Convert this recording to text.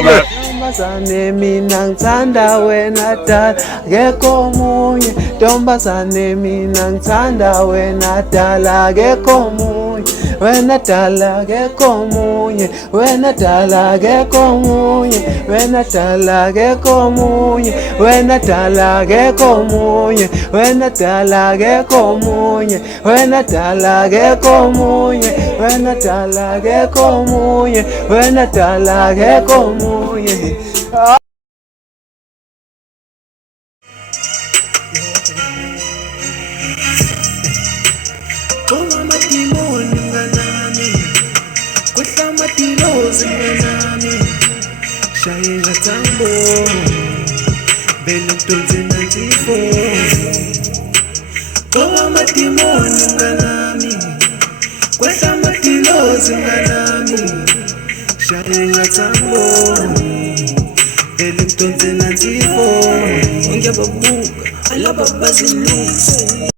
Ntombazane mina ngithanda wena dala akekho omunye. Ntombazane mina ngithanda wena dala akekho omunye. Wena dala akekho omunye. Wena dala akekho omunye. Wena dala akekho omunye. Wena dala akekho omunye. Wena dala akekho omunye. Wena dala akekho omunye. Wena dala akekho omunye. Wena dala akekho omunye. Koma madimoni mnganami, kwehla madilozi mnganami, shaye ngatambo, vele mdonsi nanzifo. Koma madimoni mnganami, kwehla madilozi mnganami, shaye ngatambo, vele mdonsi nanzifo. Ngiyababuka alaba baziluze.